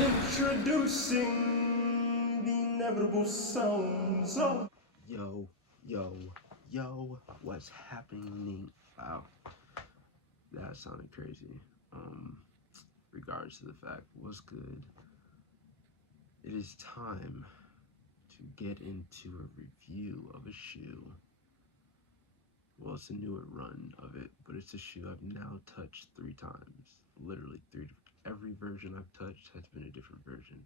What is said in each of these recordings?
Introducing the inevitable sounds of. Yo, yo, yo, what's happening? Wow, that sounded crazy. Regards to the fact, what's good? It is time to get into a review of a shoe. Well, it's a newer run of it, but it's a shoe I've now touched 3 times. Literally three. Every version I've touched has been a different version.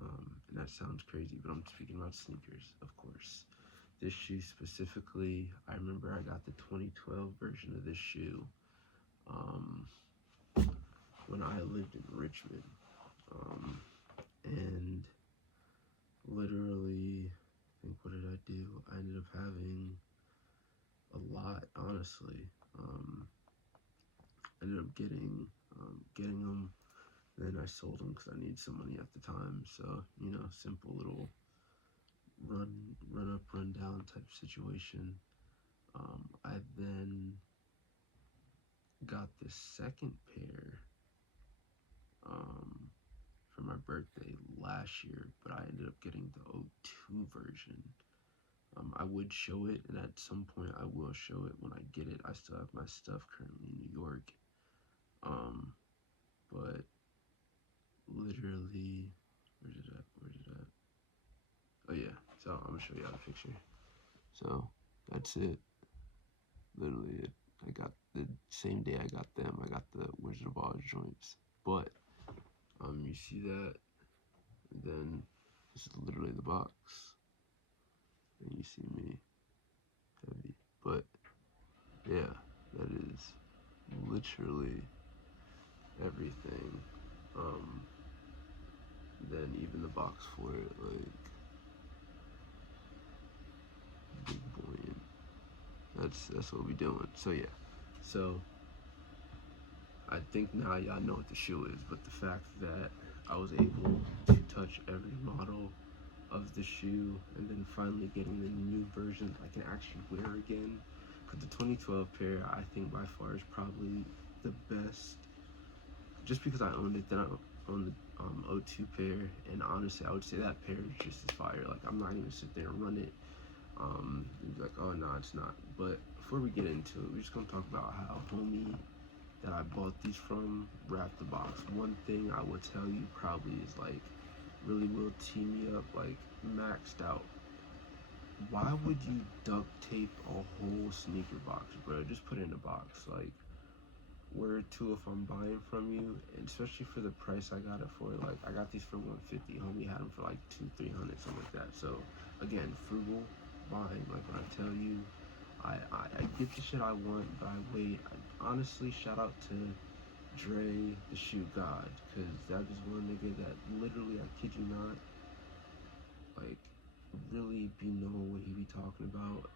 And that sounds crazy, but I'm speaking about sneakers, of course. This shoe specifically, I remember I got the 2012 version of this shoe um, when I lived in Richmond. And literally, I think, what did I do? I ended up having a lot, honestly. I ended up getting them, then I sold them because I needed some money at the time. So, simple little run up, run down type situation. I then got the second pair um, for my birthday last year, but I ended up getting the '02 version. I would show it, and at some point I will show it when I get it. I still have my stuff currently in New York. But literally, where's it at? Oh yeah, so I'm gonna show you the picture. So that's it. Literally it. I got the same day I got them. I got the Wizard of Oz joints, but you see that, and then this is literally the box, and you see me heavy, but yeah, that is literally everything. Um, then even the box for it, like big boy. That's what we doing. So yeah, so I think now y'all know what the shoe is, but the fact that I was able to touch every model of the shoe and then finally getting the new version I can actually wear again. Because the 2012 pair, I think by far is probably the best. Just because I owned it, then I owned the '02 pair, and honestly, I would say that pair is just as fire. Like, I'm not gonna sit there and run it. And be like, oh no, it's not. But before we get into it, we're just gonna talk about how homie that I bought these from wrapped the box. One thing I would tell you probably is like, really will tee me up, like maxed out. Why would you duct tape a whole sneaker box, bro? Just put it in a box. Like, where to if I'm buying from you, and especially for the price I got it for. Like, I got these for 150. Homie had them for like 200-300, something like that. So again, frugal buying. Like when I tell you, I get the shit I want, but I wait. Honestly, shout out to Dre, the shoe god, because that is one nigga that literally, I kid you not, like really be knowing what he be talking about.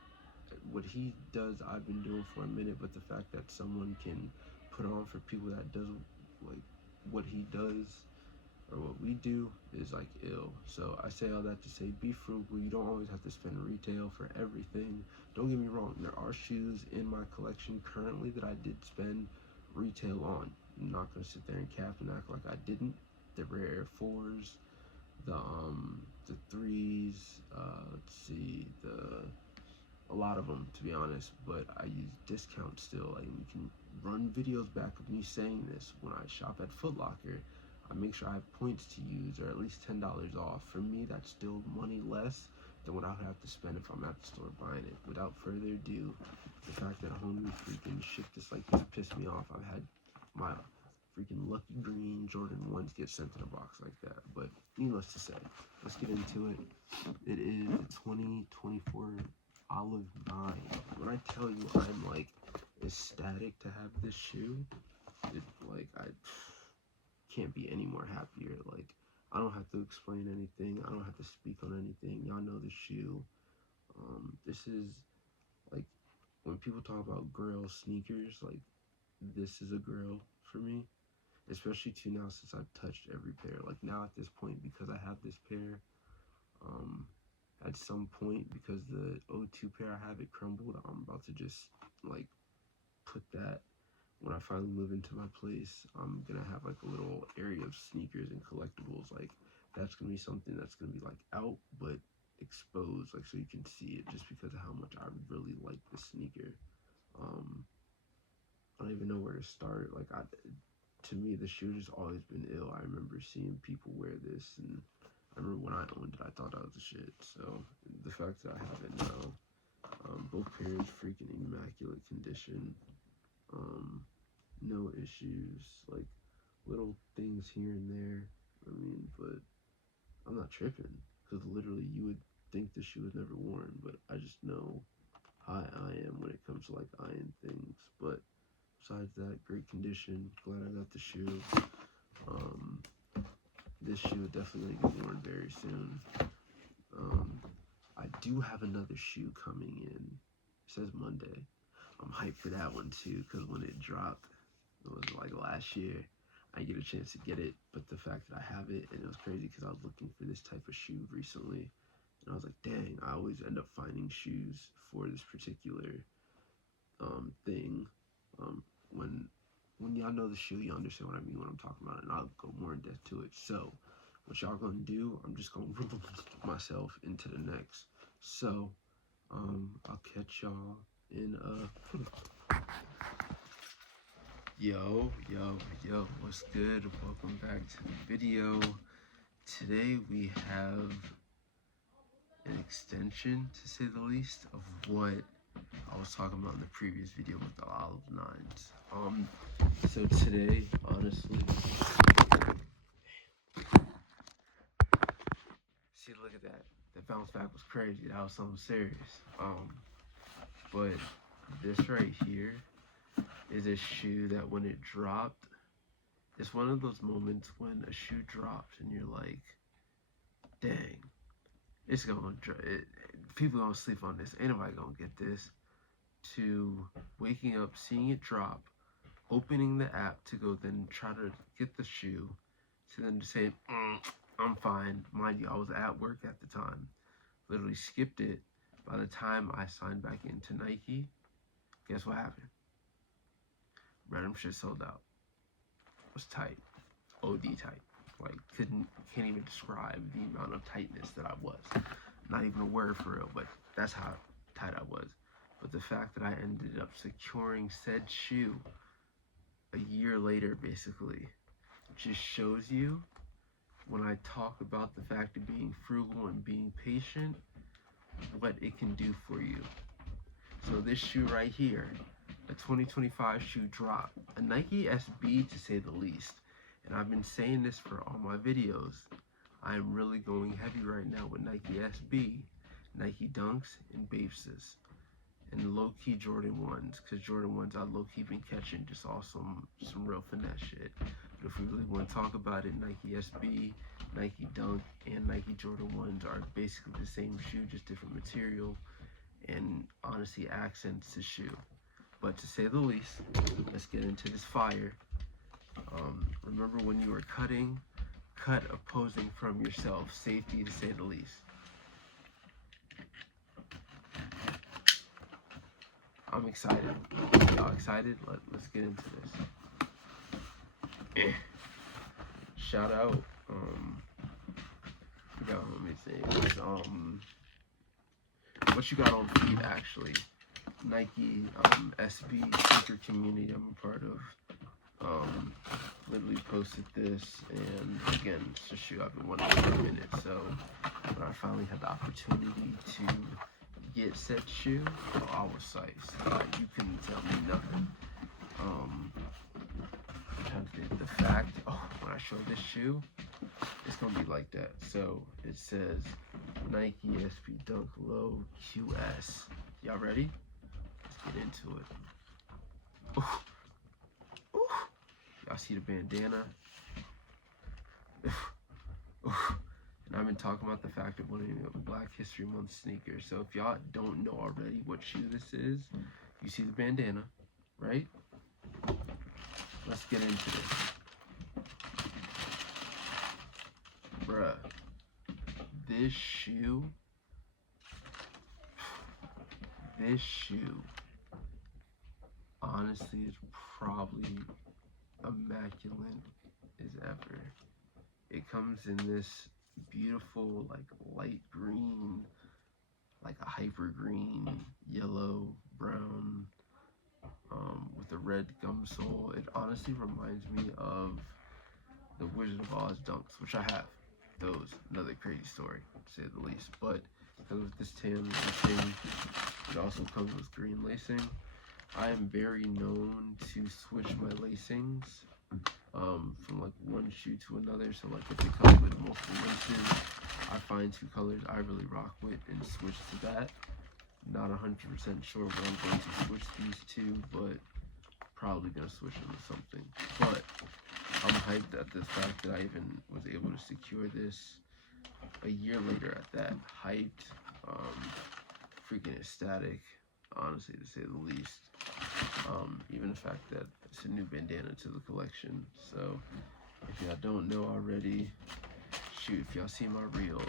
What he does, I've been doing for a minute, but the fact that someone can put on for people that does like what he does or what we do is like ill. So I say all that to say, be frugal. You don't always have to spend retail for everything. Don't get me wrong, there are shoes in my collection currently that I did spend retail on. I'm not gonna sit there and cap and act like I didn't. The rare Air 4s, the threes, let's see, the a lot of them, to be honest, but I use discounts still. Like, you can run videos back of me saying this. When I shop at Foot Locker, I make sure I have points to use, or at least $10 off. For me, that's still money less than what I would have to spend if I'm at the store buying it. Without further ado, the fact that homie freaking shit this like this pissed me off. I've had my freaking Lucky Green Jordan 1s get sent in a box like that. But needless to say, let's get into it. It is the 2024 Olive 9. When I tell you I'm like ecstatic to have this shoe, it like I can't be any more happier. Like, I don't have to explain anything. I don't have to speak on anything. Y'all know the shoe. This is like when people talk about girl sneakers, like this is a girl for me. Especially too now since I've touched every pair. Like now at this point, because I have this pair, um, at some point, because the '02 pair I have it crumbled, I'm about to just like put that when I finally move into my place, I'm gonna have like a little area of sneakers and collectibles. Like that's gonna be something that's gonna be like out but exposed, like so you can see it, just because of how much I really like the sneaker. Um, I don't even know where to start. To me, the shoe has always been ill. I remember seeing people wear this, and I remember when I owned it, I thought that was the shit. So the fact that I have it now, both pairs freaking immaculate condition, um, no issues, like little things here and there. I mean, but I'm not tripping because literally you would think the shoe was never worn, but I just know how I am when it comes to like eyeing things. But besides that, great condition. Glad I got the shoe. Um, this shoe definitely gonna get worn very soon. I do have another shoe coming in. It says Monday. I'm hyped for that one too, because when it dropped, it was like last year. I didn't get a chance to get it, but the fact that I have it, and it was crazy because I was looking for this type of shoe recently, and I was like, dang, I always end up finding shoes for this particular thing. Um, when y'all know the shoe, you understand what I mean when I'm talking about it, and I'll go more in depth to it. So, what y'all gonna do? I'm just gonna myself into the next. So, I'll catch y'all in yo, what's good? Welcome back to the video. Today we have an extension, to say the least, of what I was talking about in the previous video with the olive nines. So today, honestly, see, look at that. That bounce back was crazy. That was something serious. But this right here is a shoe that when it dropped, it's one of those moments when a shoe drops and you're like, dang, it's gonna drop. People gonna sleep on this. Ain't nobody gonna get this. To waking up, seeing it drop, opening the app to go then try to get the shoe, to then say, I'm fine. Mind you, I was at work at the time. Literally skipped it. By the time I signed back into Nike, guess what happened? Random shit sold out. It was tight. OD tight. Like, can't even describe the amount of tightness that I was. Not even a word for real, but that's how tight I was. But the fact that I ended up securing said shoe a year later, basically, just shows you, when I talk about the fact of being frugal and being patient, what it can do for you. So this shoe right here, a 2025 shoe drop, a Nike SB to say the least. And I've been saying this for all my videos. I'm really going heavy right now with Nike SB, Nike Dunks, and Bapeses. And low-key Jordan 1s, because Jordan 1s I low-key been catching just all some real finesse shit. But if we really want to talk about it, Nike SB, Nike Dunk, and Nike Jordan 1s are basically the same shoe, just different material, and honestly accents the shoe. But to say the least, let's get into this fire. Remember when you were cut opposing from yourself, safety to say the least. I'm excited. Y'all excited? Let's get into this. Shout out, I forgot what my name is. What you got on feet, actually? Nike SB sneaker community I'm a part of. Literally posted this, and again, it's a shoe I've been wanting for a minute. So when I finally had the opportunity to get said shoe, I was psyched. You couldn't tell me nothing. The fact, when I show this shoe, it's gonna be like that. So it says Nike SB Dunk Low QS. Y'all ready? Let's get into it. Ooh. Ooh. Y'all see the bandana? And I've been talking about the fact of wanting a Black History Month sneaker. So if y'all don't know already what shoe this is, you see the bandana, right? Let's get into this. Bruh, this shoe, honestly, is probably immaculate as ever. It comes in this beautiful, like, light green, like a hyper green, yellow, brown, with a red gum sole. It honestly reminds me of the Wizard of Oz dunks, which I have. Those, another crazy story, to say the least. But it comes with this tan lacing. It also comes with green lacing. I am very known to switch my lacings from like one shoe to another. So like if it comes with multiple laces, I find two colors I really rock with and switch to that. Not 100% sure what I'm going to switch these to, but probably gonna switch them to something. But I'm hyped at the fact that I even was able to secure this a year later at that. Hyped, freaking ecstatic, honestly, to say the least. Even the fact that it's a new bandana to the collection. So if y'all don't know already, shoot, if y'all see my reels,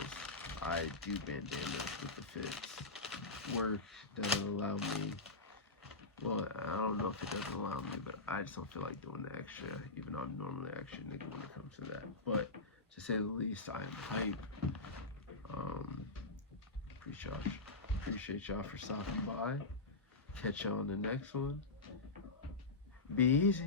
I do bandanas with the fits. Work doesn't allow me. Well, I don't know if it doesn't allow me, but I just don't feel like doing the extra, even though I'm normally an extra nigga when it comes to that. But to say the least, I am hype. Appreciate y'all for stopping by. Catch y'all on the next one. Be easy.